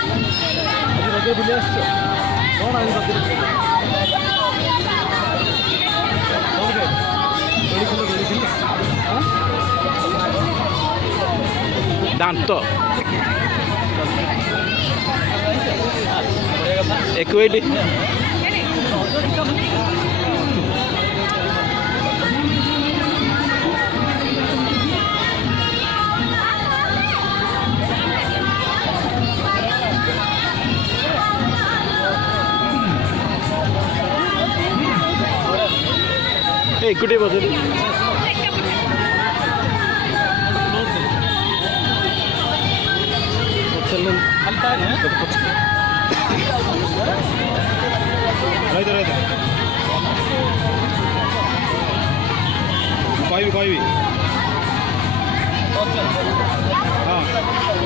ଆଜି ରଜରେ ବୁଲି ଆସିଛ? କ'ଣ ଆଜି ରଜରେ ଦୋଳି ଖେଳ ଦାନ୍ତ ଏକୁଇଟି ଏକୁଟିଆ ବସେ କହିବି ହଁ